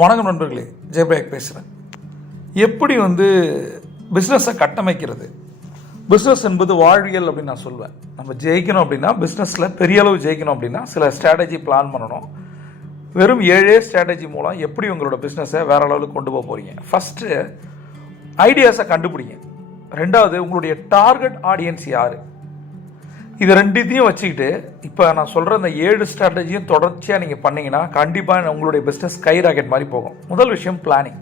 வணக்கம் நண்பர்களே, ஜெயபிரேக் பேசுகிறேன். எப்படி பிஸ்னஸை கட்டமைக்கிறது? பிஸ்னஸ் என்பது வாழ்வியல் அப்படின்னு நான் சொல்வேன். நம்ம ஜெயிக்கணும் அப்படின்னா, பிஸ்னஸில் பெரிய அளவு ஜெயிக்கணும் அப்படின்னா சில ஸ்ட்ராட்டஜி பிளான் பண்ணணும். வெறும் 7 ஸ்ட்ராட்டஜி மூலம் எப்படி உங்களோட பிஸ்னஸை வேற அளவுக்கு கொண்டு போக போகிறீங்க. ஃபஸ்ட்டு ஐடியாஸை கண்டுபிடிங்க. ரெண்டாவது, உங்களுடைய டார்கெட் ஆடியன்ஸ் யார்? இது ரெண்டுத்தையும் வச்சுக்கிட்டு இப்போ நான் சொல்கிற இந்த 7 ஸ்ட்ராட்டஜியும் தொடர்ச்சியாக நீங்கள் பண்ணிங்கன்னா கண்டிப்பாக உங்களுடைய பிஸ்னஸ் ஸ்கை ராக்கெட் மாதிரி போகும். முதல் விஷயம் பிளானிங்.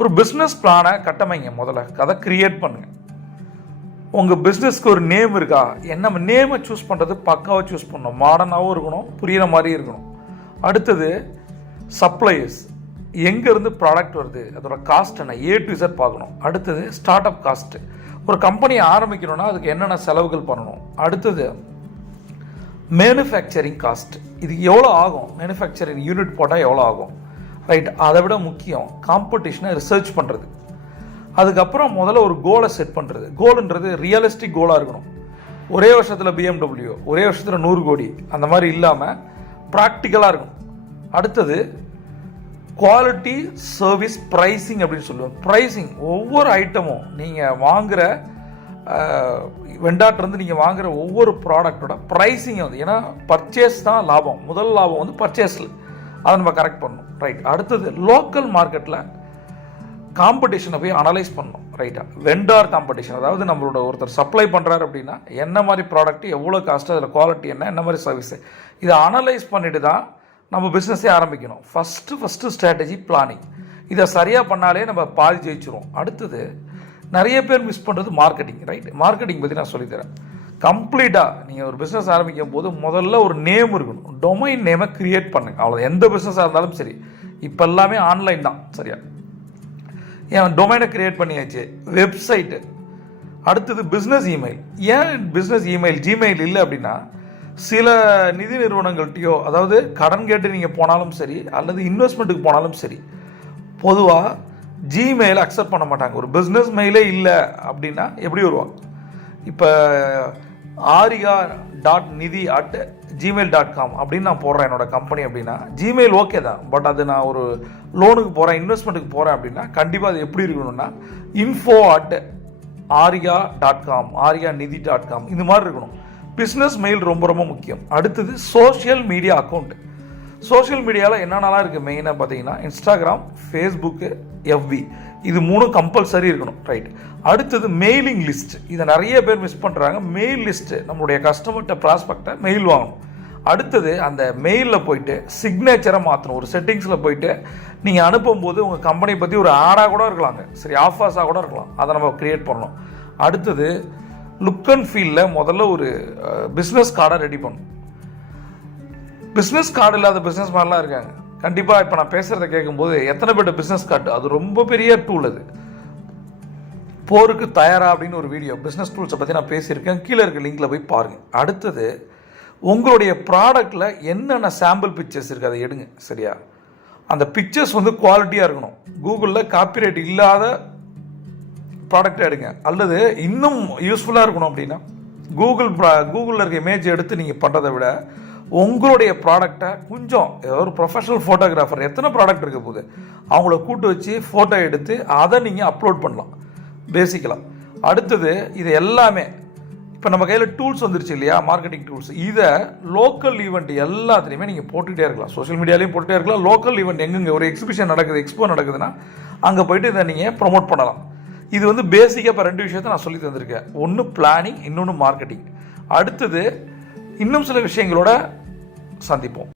ஒரு பிஸ்னஸ் பிளானை கட்டமைங்க. முதல்ல அதை கிரியேட் பண்ணுங்கள். உங்கள் பிஸ்னஸ்க்கு ஒரு நேம் இருக்கா? என்ன நேமை சூஸ் பண்ணுறது பக்காவாக சூஸ் பண்ணணும். மாடர்னாகவும் இருக்கணும், புரிகிற மாதிரி இருக்கணும். அடுத்தது சப்ளையர்ஸ், எங்கேருந்து ப்ராடக்ட் வருது, அதோட காஸ்ட் என்ன, A to Z பார்க்கணும். அடுத்தது ஸ்டார்ட் அப் காஸ்ட்டு. ஒரு கம்பெனியை ஆரம்பிக்கணும்னா அதுக்கு என்னென்ன செலவுகள் பண்ணணும். அடுத்தது மேனுஃபேக்சரிங் காஸ்ட், இது எவ்வளோ ஆகும், மேனுஃபேக்சரிங் யூனிட் போட்டால் எவ்வளோ ஆகும், ரைட். அதை விட முக்கியம் காம்படிஷனை ரிசர்ச் பண்ணுறது. அதுக்கப்புறம் முதல்ல ஒரு கோலை செட் பண்ணுறது. கோலுன்றது ரியலிஸ்டிக் கோலாக இருக்கணும். ஒரே வருஷத்தில் BMW, ஒரே வருஷத்தில் 100 கோடி அந்த மாதிரி இல்லாமல் ப்ராக்டிக்கலாக இருக்கணும். அடுத்தது குவாலிட்டி சர்வீஸ் ப்ரைஸிங் அப்படின்னு சொல்லுவோம். ப்ரைஸிங், ஒவ்வொரு ஐட்டமும் நீங்கள் வாங்குகிற வெண்டாட்டிருந்து நீங்கள் வாங்குகிற ஒவ்வொரு ப்ராடக்டோட ப்ரைஸிங் ஏன்னா பர்ச்சேஸ் தான் லாபம். முதல் லாபம் பர்ச்சேஸில், அதை நம்ம கரெக்ட் பண்ணணும், ரைட். அடுத்தது லோக்கல் மார்க்கெட்டில் காம்படிஷனை போய் அனலைஸ் பண்ணணும், ரைட்டா. வெண்டார் காம்படிஷன், அதாவது நம்மளோட ஒருத்தர் சப்ளை பண்ணுறாரு அப்படின்னா என்ன மாதிரி ப்ராடக்ட், எவ்வளோ காஸ்ட்டு, அதில் குவாலிட்டி என்ன மாதிரி சர்வீஸு, இதை அனலைஸ் பண்ணிட்டு தான் நம்ம பிஸ்னஸே ஆரம்பிக்கணும். First strategy planning. இதை சரியாக பண்ணாலே நம்ம பாதி ஜெயிச்சிரும். அடுத்தது நிறைய பேர் மிஸ் பண்ணுறது மார்க்கெட்டிங், ரைட். மார்க்கெட்டிங் பற்றி நான் சொல்லித்தரேன். கம்ப்ளீட்டாக நீங்கள் ஒரு பிஸ்னஸ் ஆரம்பிக்கும் போது முதல்ல ஒரு நேம் இருக்கணும். டொமைன் நேமை கிரியேட் பண்ணுங்க. அவ்வளோ, எந்த பிஸ்னஸாக இருந்தாலும் சரி. இப்போ எல்லாமே ஆன்லைன் தான், சரியா. என் டொமைனை கிரியேட் பண்ணியாச்சு. வெப்சைட்டு. அடுத்தது பிஸ்னஸ் இமெயில். ஏன் பிஸ்னஸ் இமெயில் ஜிமெயில் இல்லை அப்படின்னா, சில நிதி நிறுவனங்கள்ட்டையோ, அதாவது கடன் கேட்டு நீங்கள் போனாலும் சரி அல்லது இன்வெஸ்ட்மெண்ட்டுக்கு போனாலும் சரி, பொதுவாக ஜிமெயில் அக்செப்ட் பண்ண மாட்டாங்க. ஒரு பிஸ்னஸ் மெயிலே இல்லை அப்படின்னா எப்படி வருவாங்க? இப்போ ariga.nidhi@gmail.com அப்படின்னு நான் போடுறேன் என்னோட கம்பெனி அப்படின்னா, ஜிமெயில் ஓகே தான். பட் அது நான் ஒரு லோனுக்கு போகிறேன், இன்வெஸ்ட்மெண்ட்டுக்கு போகிறேன் அப்படின்னா கண்டிப்பாக அது எப்படி இருக்கணும்னா info@ariga.com, ariganidhi.com இந்த மாதிரி இருக்கணும். பிஸ்னஸ் மெயில் ரொம்ப ரொம்ப முக்கியம். அடுத்தது சோஷியல் மீடியா அக்கௌண்ட். சோஷியல் மீடியாவில் என்னென்னலாம் இருக்குது மெயினாக பார்த்தீங்கன்னா, இன்ஸ்டாகிராம், ஃபேஸ்புக்கு, FB, இது 3 கம்பல்சரி இருக்கணும், ரைட். அடுத்தது மெயிலிங் லிஸ்ட். இதை நிறைய பேர் மிஸ் பண்ணுறாங்க. மெயில் லிஸ்ட்டு, நம்மளுடைய கஸ்டமர்கிட்ட ப்ராஸ்பெக்டை மெயில் வாங்கணும். அடுத்தது அந்த மெயிலில் போயிட்டு சிக்னேச்சரை மாற்றணும். ஒரு செட்டிங்ஸில் போயிட்டு நீங்கள் அனுப்பும்போது உங்கள் கம்பெனி பற்றி ஒரு ஆடாக கூட இருக்கலாங்க, சரி, ஆஃபர்ஸாக கூட இருக்கலாம், அதை நம்ம க்ரியேட் பண்ணணும். அடுத்தது லுக் அண்ட் ஃபீலில் முதல்ல ஒரு பிஸ்னஸ் கார்டை ரெடி பண்ணணும். பிஸ்னஸ் கார்டு இல்லாத பிஸ்னஸ் மாதிரிலாம் இருக்காங்க. கண்டிப்பாக இப்போ நான் பேசுகிறத கேட்கும்போது எத்தனை பேர் பிஸ்னஸ் கார்டு, அது ரொம்ப பெரிய டூல். அது போருக்கு தயாரா அப்படின்னு ஒரு வீடியோ பிஸ்னஸ் டூல்ஸை பற்றி நான் பேசியிருக்கேன். கீழே இருக்க லிங்கில் போய் பாருங்கள். அடுத்தது உங்களுடைய ப்ராடக்டில் என்னென்ன சாம்பிள் பிக்சர்ஸ் இருக்குது அதை எடுங்க, சரியா. அந்த பிக்சர்ஸ் குவாலிட்டியாக இருக்கணும். கூகுளில் காப்பிரைட் இல்லாத ப்ராடக்டை எடுங்க. அல்லது இன்னும் யூஸ்ஃபுல்லாக இருக்கணும் அப்படின்னா கூகுளில் இருக்க இமேஜ் எடுத்து நீங்கள் பண்ணுறதை விட உங்களுடைய ப்ராடக்டை கொஞ்சம் ஒரு ப்ரொஃபஷனல் ஃபோட்டோகிராஃபர், எத்தனை ப்ராடக்ட் இருக்க போகுது, அவங்கள கூட்டு வச்சு ஃபோட்டோ எடுத்து அதை நீங்கள் அப்லோட் பண்ணலாம் பேசிக்கலாம். அடுத்தது இது எல்லாமே இப்போ நம்ம கையில் டூல்ஸ் வந்துருச்சு இல்லையா, மார்க்கெட்டிங் டூல்ஸ். இதை லோக்கல் ஈவெண்ட் எல்லாத்துலேயுமே நீங்கள் போட்டுகிட்டே இருக்கலாம். சோஷியல் மீடியாலையும் போட்டுகிட்டே இருக்கலாம். லோக்கல் ஈவெண்ட் எங்கெங்கே ஒரு எக்ஸிபிஷன் நடக்குது, எக்ஸ்போ நடக்குதுன்னா அங்கே போயிட்டு இதை நீங்கள் ப்ரொமோட் பண்ணலாம். இது பேசிக்காக இப்போ 2 விஷயத்தை நான் சொல்லி தந்திருக்கேன். ஒன்று பிளானிங், இன்னொன்று மார்க்கெட்டிங். அடுத்தது இன்னும் சில விஷயங்களோட சந்திப்போம்.